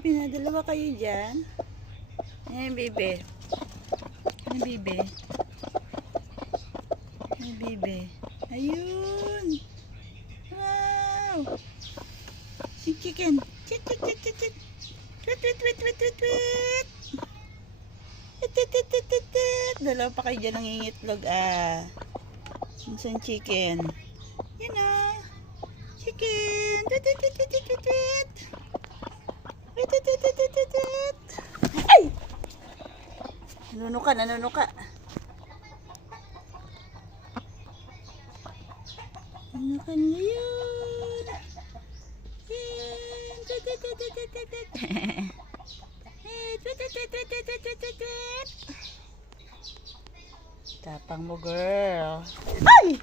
Pinadalawa kayo dyan. Bebe. Bebe. Bebe. Ayun. Wow. Si chicken. Chit, chit, chit, chit, chit. Tweet, tweet, tweet, tweet, tweet, tweet. Tit, tit, tit, tit, tit. Dalawa pa kayo dyan nangingitlog. Minsan chicken. Yan o. Chicken. Tweet, tweet, tweet, tweet, tweet, tweet. Tweet, tweet, tweet, tweet, tweet, tweet. Ay! Nanunuka, nanunuka. Nanunuka nyo yun. Yan. Tweet, tweet, tweet, tweet, tweet, tweet. Tweet, tweet, tweet, tweet, tweet, tweet, tweet, tweet. Tapang mo, girl. Ay!